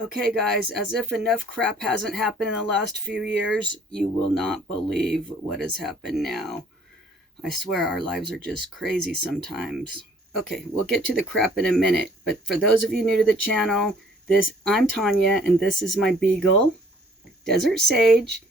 Okay, guys, as if enough crap hasn't happened in the last few years, you will not believe what has happened now. I swear our lives are just crazy sometimes. Okay, we'll get to the crap in a minute, but for those of you new to the channel, I'm Tanya, and this is my beagle, Desert Sage.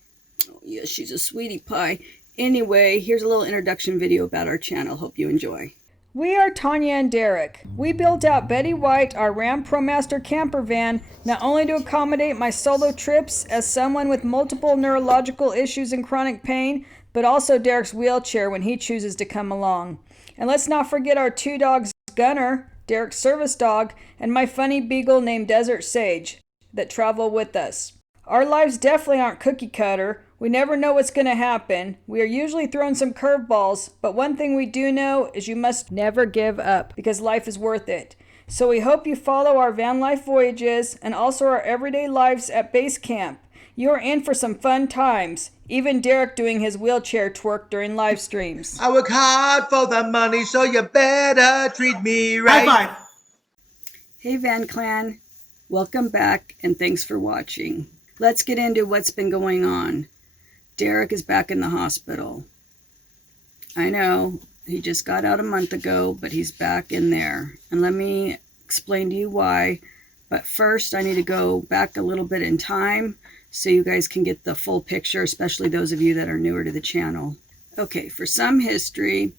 Oh, yeah, she's a sweetie pie. Anyway, here's a little introduction video about our channel. Hope you enjoy. We are Tanya and Derek. We built out Betty White, our Ram ProMaster camper van, not only to accommodate my solo trips as someone with multiple neurological issues and chronic pain, but also Derek's wheelchair when he chooses to come along. And let's not forget our two dogs, Gunner, Derek's service dog, and my funny beagle named Desert Sage, that travel with us. Our lives definitely aren't cookie cutter. We never know what's going to happen. We are usually thrown some curveballs, but one thing we do know is you must never give up because life is worth it. So we hope you follow our van life voyages and also our everyday lives at base camp. You are in for some fun times, even Derek doing his wheelchair twerk during live streams. I work hard for the money, so you better treat me right. High five. Hey Van Clan, welcome back and thanks for watching. Let's get into what's been going on. Derek is back in the hospital. I know, he just got out a month ago, but he's back in there. And let me explain to you why. But first, I need to go back a little bit in time so you guys can get the full picture, especially those of you that are newer to the channel. Okay, for some history,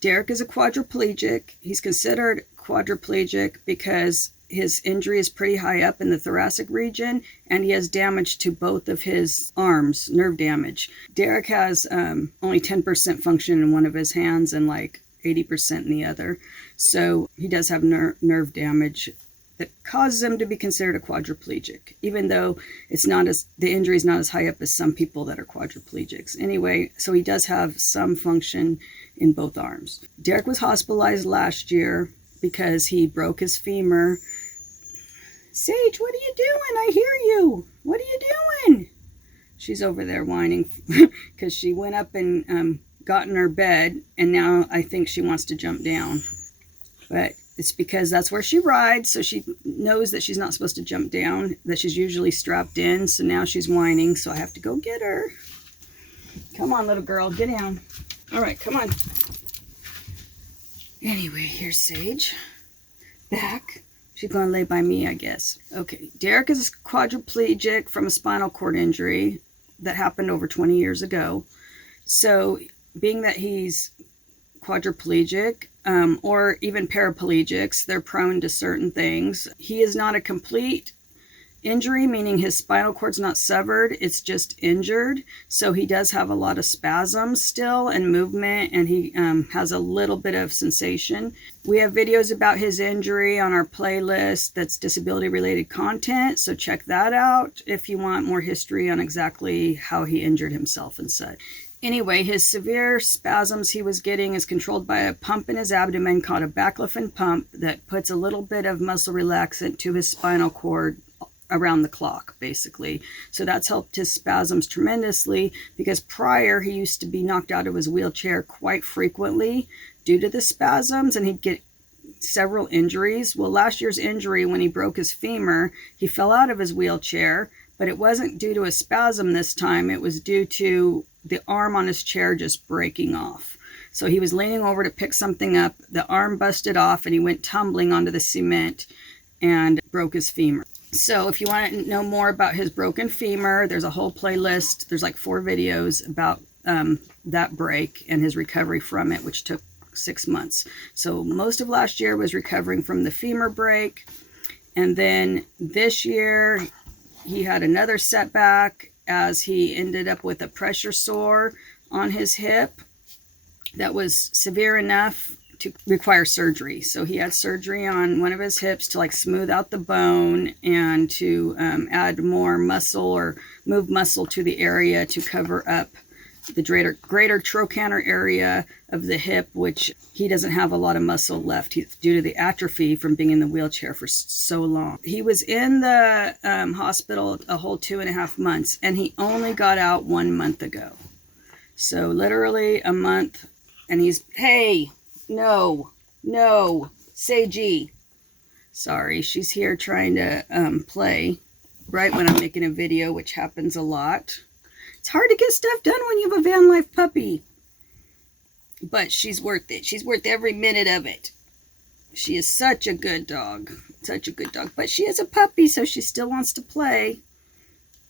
Derek is a quadriplegic. He's considered quadriplegic because his injury is pretty high up in the thoracic region, and he has damage to both of his arms, nerve damage. Derek has only 10% function in one of his hands and like 80% in the other. So he does have nerve damage that causes him to be considered a quadriplegic, even though the injury is not as high up as some people that are quadriplegics. Anyway, so he does have some function in both arms. Derek was hospitalized last year because he broke his femur. Sage, what are you doing? I hear you. What are you doing? She's over there whining because she went up and got in her bed, and now I think she wants to jump down. But it's because that's where she rides, so she knows that she's not supposed to jump down, that she's usually strapped in, so now she's whining, so I have to go get her. Come on, little girl, get down. All right, come on. Anyway, here's Sage. Back. She's going to lay by me, I guess. Okay, Derek is quadriplegic from a spinal cord injury that happened over 20 years ago. So, being that he's quadriplegic, or even paraplegics, they're prone to certain things. He is not a complete injury, meaning his spinal cord's not severed, it's just injured. So he does have a lot of spasms still and movement, and he has a little bit of sensation. We have videos about his injury on our playlist that's disability related content, so check that out if you want more history on exactly how he injured himself and such. Anyway, his severe spasms he was getting is controlled by a pump in his abdomen called a baclofen pump that puts a little bit of muscle relaxant to his spinal cord around the clock, basically. So that's helped his spasms tremendously, because prior he used to be knocked out of his wheelchair quite frequently due to the spasms, and he'd get several injuries. Well, last year's injury, when he broke his femur, he fell out of his wheelchair, but it wasn't due to a spasm this time. It was due to the arm on his chair just breaking off. So he was leaning over to pick something up, the arm busted off, and he went tumbling onto the cement and broke his femur. So if you want to know more about his broken femur, there's a whole playlist. There's like 4 videos about that break and his recovery from it, which took 6 months. So most of last year was recovering from the femur break. And then this year he had another setback as he ended up with a pressure sore on his hip that was severe enough to require surgery. So he had surgery on one of his hips to like smooth out the bone and to add more muscle or move muscle to the area to cover up the greater trochanter area of the hip, which he doesn't have a lot of muscle left due to the atrophy from being in the wheelchair for so long. He was in the hospital a whole 2.5 months, and he only got out 1 month ago. So literally a month, and he's, hey, no, Seiji. Sorry, she's here trying to play. right when I'm making a video, which happens a lot. It's hard to get stuff done when you have a van life puppy. But she's worth it. She's worth every minute of it. She is such a good dog. Such a good dog. But she is a puppy, so she still wants to play.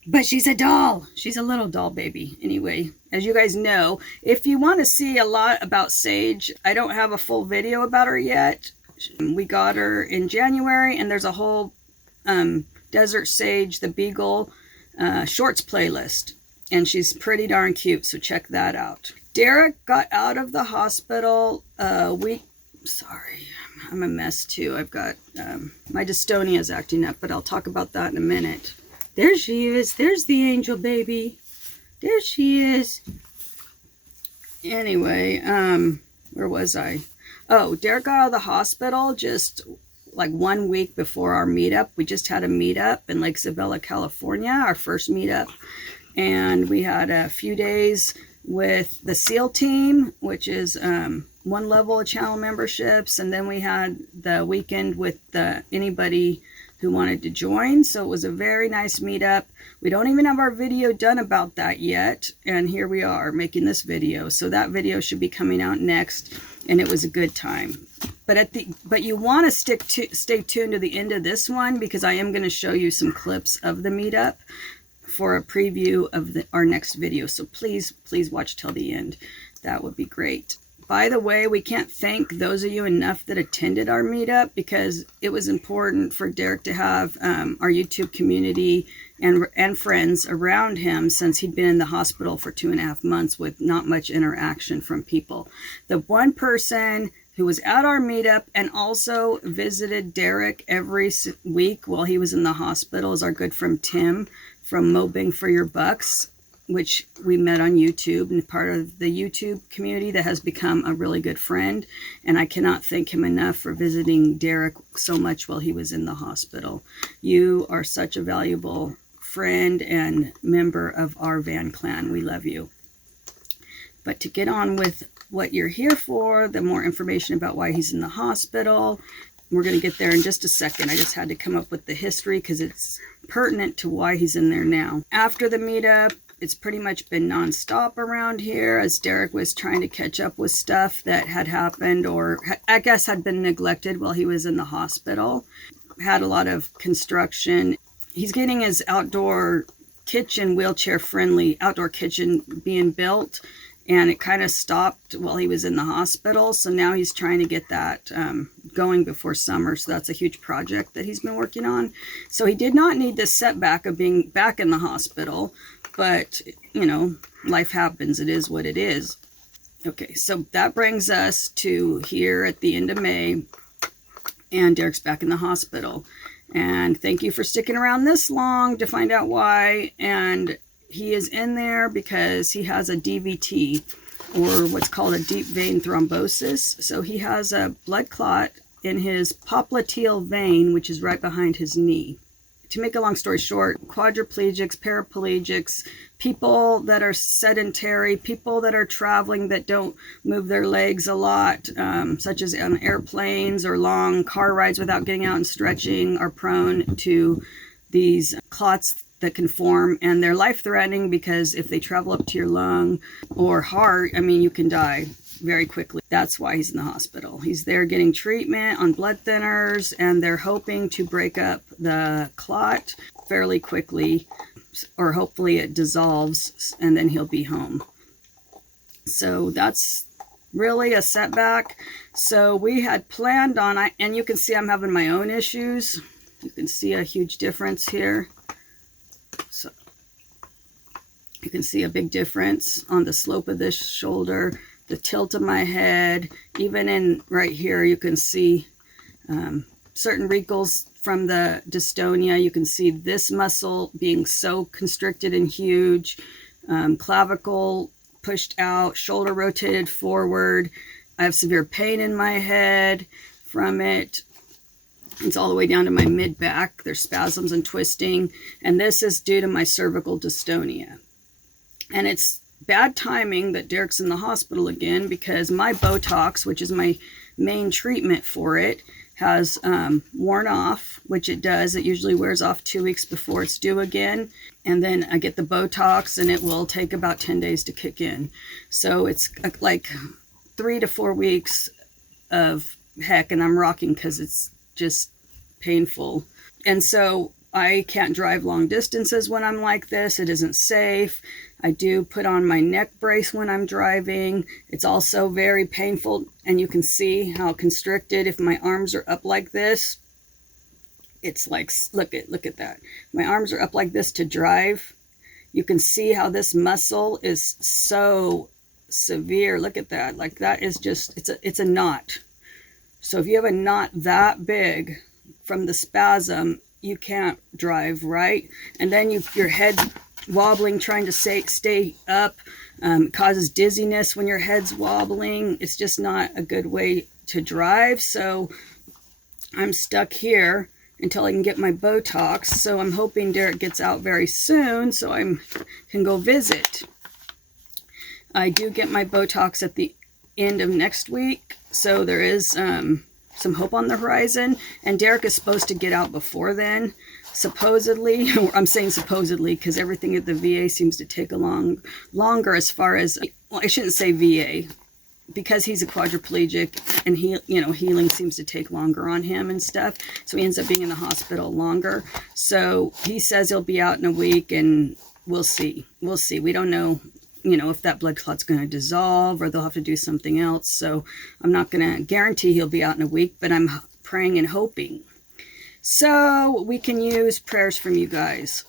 But she's a doll. She's a little doll baby. Anyway, as you guys know, if you want to see a lot about Sage, I don't have a full video about her yet. We got her in January, and there's a whole Desert Sage, the Beagle, shorts playlist. And she's pretty darn cute, so check that out. Derek got out of the hospital a week. Sorry, I'm a mess too. I've got my dystonia is acting up, but I'll talk about that in a minute. There she is. There's the angel baby. There she is. Anyway, where was I? Oh, Derek got out of the hospital just like 1 week before our meetup. We just had a meetup in Lake Isabella, California, our first meetup. And we had a few days with the SEAL team, which is one level of channel memberships. And then we had the weekend with anybody who wanted to join. So it was a very nice meetup. We don't even have our video done about that yet. And here we are making this video. So that video should be coming out next. And it was a good time. But you want to stay tuned to the end of this one, because I am going to show you some clips of the meetup for a preview of our next video. So please watch till the end. That would be great. By the way, we can't thank those of you enough that attended our meetup, because it was important for Derek to have our YouTube community and friends around him, since he'd been in the hospital for 2.5 months with not much interaction from people. The one person who was at our meetup and also visited Derek every week while he was in the hospital is our good friend Tim from Mobbing for Your Bucks, which we met on YouTube, and part of the YouTube community that has become a really good friend. And I cannot thank him enough for visiting Derek so much while he was in the hospital. You are such a valuable friend and member of our van clan. We love you. But to get on with what you're here for, the more information about why he's in the hospital, we're going to get there in just a second. I just had to come up with the history because it's pertinent to why he's in there now. After the meetup, it's pretty much been nonstop around here as Derek was trying to catch up with stuff that had happened, or I guess had been neglected while he was in the hospital. Had a lot of construction. He's getting his outdoor kitchen, wheelchair-friendly outdoor kitchen being built, and it kind of stopped while he was in the hospital. So now he's trying to get that going before summer. So that's a huge project that he's been working on. So he did not need this setback of being back in the hospital. But, you know, life happens. It is what it is. Okay, so that brings us to here at the end of May. And Derek's back in the hospital. And thank you for sticking around this long to find out why. And he is in there because he has a DVT, or what's called a deep vein thrombosis. So he has a blood clot in his popliteal vein, which is right behind his knee. To make a long story short, quadriplegics, paraplegics, people that are sedentary, people that are traveling that don't move their legs a lot, such as on airplanes or long car rides without getting out and stretching, are prone to these clots that can form, and they're life-threatening because if they travel up to your lung or heart, I mean, you can die very quickly. That's why he's in the hospital. He's there getting treatment on blood thinners, and they're hoping to break up the clot fairly quickly, or hopefully it dissolves and then he'll be home. So that's really a setback. So we had planned on, and you can see I'm having my own issues. You can see a huge difference here. So you can see a big difference on the slope of this shoulder, the tilt of my head, even in right here, you can see certain wrinkles from the dystonia. You can see this muscle being so constricted and huge, clavicle pushed out, shoulder rotated forward. I have severe pain in my head from it. It's all the way down to my mid-back. There's spasms and twisting, and this is due to my cervical dystonia. And it's bad timing that Derek's in the hospital again, because my Botox, which is my main treatment for it, has worn off, which it does. It usually wears off 2 weeks before it's due again. And then I get the Botox, and it will take about 10 days to kick in. So it's like 3 to 4 weeks of heck, and I'm rocking because it's just painful. And so I can't drive long distances when I'm like this. It isn't safe. I do put on my neck brace when I'm driving. It's also very painful, and you can see how constricted. If my arms are up like this, it's like, look at that. My arms are up like this to drive. You can see how this muscle is so severe. Look at that. Like, that is just, it's a knot. So if you have a knot that big from the spasm, you can't drive, right? And then your head wobbling, trying to stay up, causes dizziness when your head's wobbling. It's just not a good way to drive. So I'm stuck here until I can get my Botox. So I'm hoping Derek gets out very soon so I can go visit. I do get my Botox at the end of next week. So there is some hope on the horizon. And Derek is supposed to get out before then. Supposedly, I'm saying supposedly because everything at the VA seems to take longer as far as, well, I shouldn't say VA, because he's a quadriplegic, and healing seems to take longer on him and stuff. So he ends up being in the hospital longer. So he says he'll be out in a week, and we'll see. We don't know, if that blood clot's going to dissolve or they'll have to do something else. So I'm not going to guarantee he'll be out in a week, but I'm praying and hoping. So we can use prayers from you guys.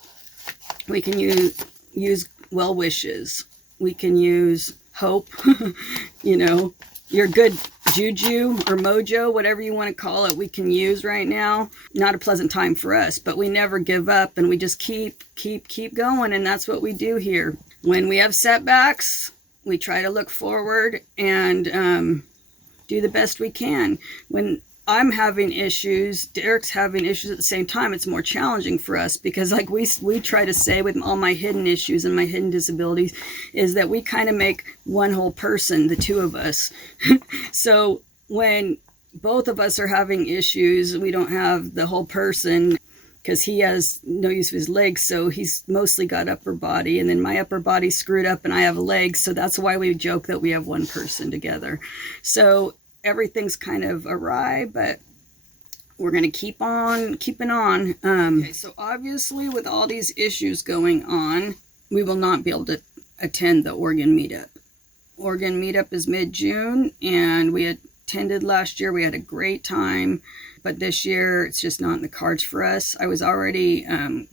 We can use well wishes. We can use hope, your good juju or mojo, whatever you want to call it, we can use right now. Not a pleasant time for us, but we never give up, and we just keep going. And that's what we do here. When we have setbacks, we try to look forward and do the best we can. When I'm having issues, Derek's having issues at the same time, it's more challenging for us because, like we try to say with all my hidden issues and my hidden disabilities, is that we kind of make one whole person, the two of us. So when both of us are having issues, we don't have the whole person, because he has no use of his legs, so he's mostly got upper body, and then my upper body's screwed up and I have legs, so that's why we joke that we have one person together. So everything's kind of awry, but we're going to keep on keeping on. Okay, so obviously with all these issues going on, we will not be able to attend the Oregon meetup. Oregon meetup is mid-June, and we attended last year. We had a great time, but this year it's just not in the cards for us. I was already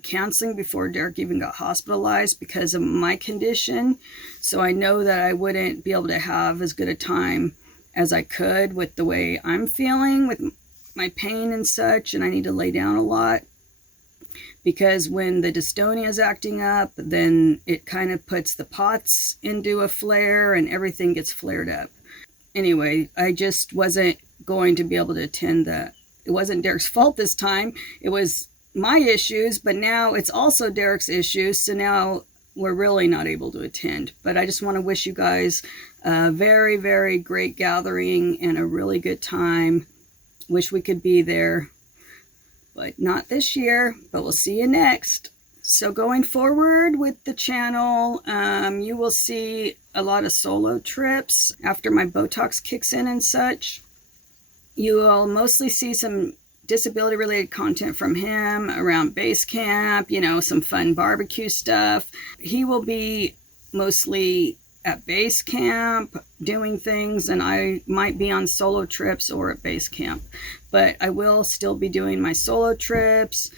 canceling before Derek even got hospitalized because of my condition, so I know that I wouldn't be able to have as good a time as I could with the way I'm feeling with my pain and such, and I need to lay down a lot because when the dystonia is acting up, then it kind of puts the POTS into a flare and everything gets flared up. Anyway, I just wasn't going to be able to attend that. It wasn't Derek's fault this time. It was my issues, but now it's also Derek's issues, so now we're really not able to attend. But I just want to wish you guys a very, very great gathering and a really good time. Wish we could be there, but not this year, but we'll see you next. So going forward with the channel, you will see a lot of solo trips after my Botox kicks in and such. You will mostly see some disability related content from him around base camp, some fun barbecue stuff. He will be mostly at base camp doing things, and I might be on solo trips or at base camp, but I will still be doing my solo trips,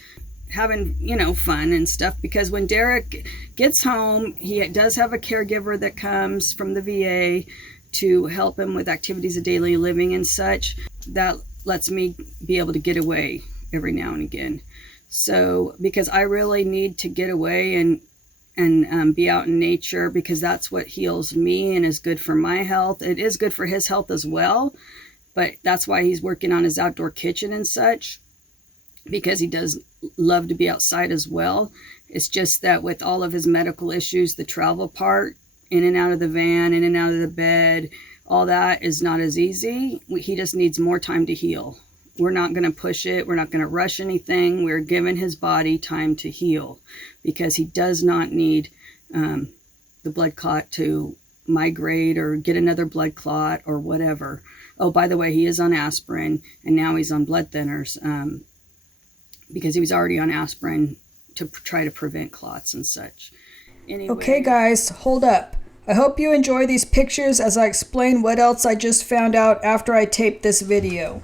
having fun and stuff, because when Derek gets home, he does have a caregiver that comes from the VA to help him with activities of daily living and such. That lets me be able to get away every now and again. So because I really need to get away and be out in nature, because that's what heals me and is good for my health. It is good for his health as well, but that's why he's working on his outdoor kitchen and such, because he does love to be outside as well. It's just that with all of his medical issues, the travel part, in and out of the van, in and out of the bed, all that is not as easy. He just needs more time to heal. We're not going to push it. We're not going to rush anything. We're giving his body time to heal because he does not need the blood clot to migrate or get another blood clot or whatever. Oh, by the way, he is on aspirin and now he's on blood thinners because he was already on aspirin to try to prevent clots and such. Anyway. Okay, guys, hold up. I hope you enjoy these pictures as I explain what else I just found out after I taped this video.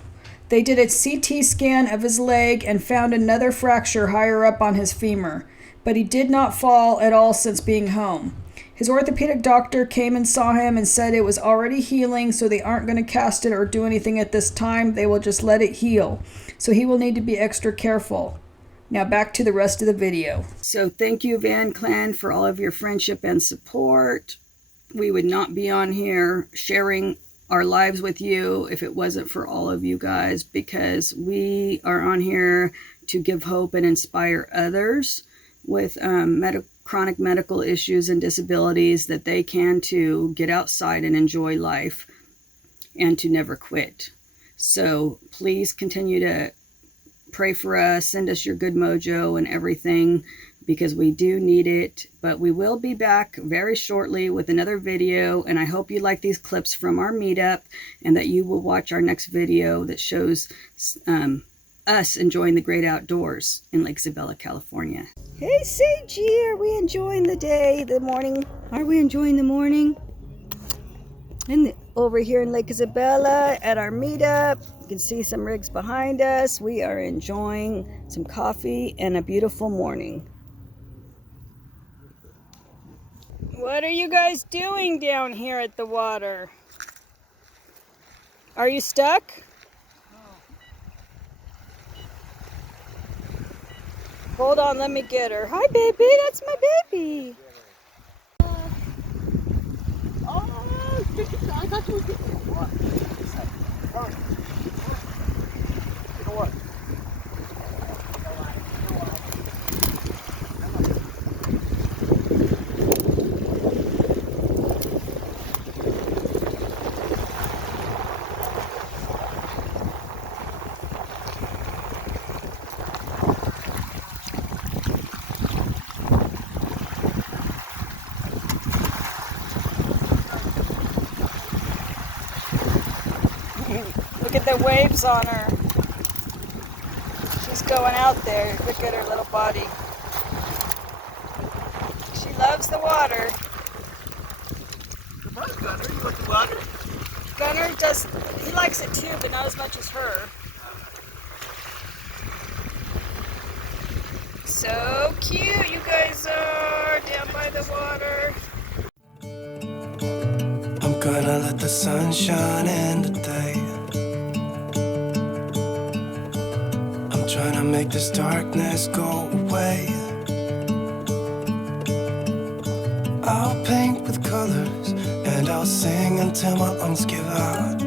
They did a CT scan of his leg and found another fracture higher up on his femur, but he did not fall at all since being home. His orthopedic doctor came and saw him and said it was already healing, so they aren't going to cast it or do anything at this time. They will just let it heal. So he will need to be extra careful. Now back to the rest of the video. So thank you, Van Clan, for all of your friendship and support. We would not be on here sharing our lives with you if it wasn't for all of you guys, because we are on here to give hope and inspire others with chronic medical issues and disabilities that they can too get outside and enjoy life and to never quit. So please continue to pray for us, send us your good mojo and everything, because we do need it. But we will be back very shortly with another video, and I hope you like these clips from our meetup and that you will watch our next video that shows us enjoying the great outdoors in Lake Isabella, California. Hey, Seiji, are we enjoying the day, the morning? Are we enjoying the morning? Over here in Lake Isabella at our meetup, you can see some rigs behind us. We are enjoying some coffee and a beautiful morning. What are you guys doing down here at the water? Are you stuck? Hold on, let me get her. Hi, baby. That's my baby. I thought you were getting what? What? Look at the waves on her. She's going out there. Look at her little body. She loves the water. Surprise, Gunner. You like the water? Gunner does, he likes it too, but not as much as her. So cute you guys are down by the water. I'm gonna let the sun shine in today. I'm trying to make this darkness go away. I'll paint with colors and I'll sing until my lungs give out.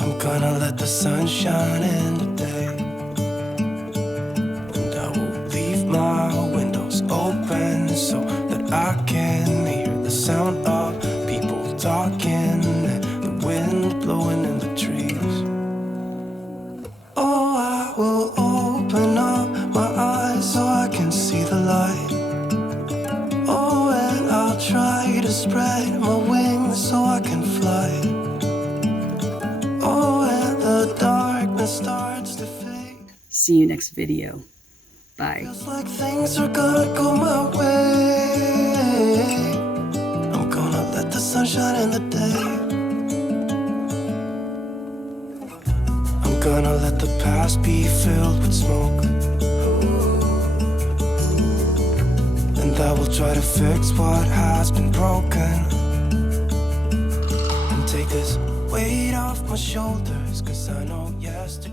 I'm gonna let the sun shine in today. And I will leave my windows open so that I can hear the sound of people talking and the wind blowing in the trees. Oh, I will open up my eyes so I can see the light. Oh, and I'll try to spread my wings so I can fly. Oh, and the darkness starts to fade. See you next video. Bye. Feels like things are gonna go my way. I'm gonna let the sun shine in the day. I'm gonna let the past be filled with smoke, and I will try to fix what has been broken, and take this weight off my shoulders, 'cause I know yesterday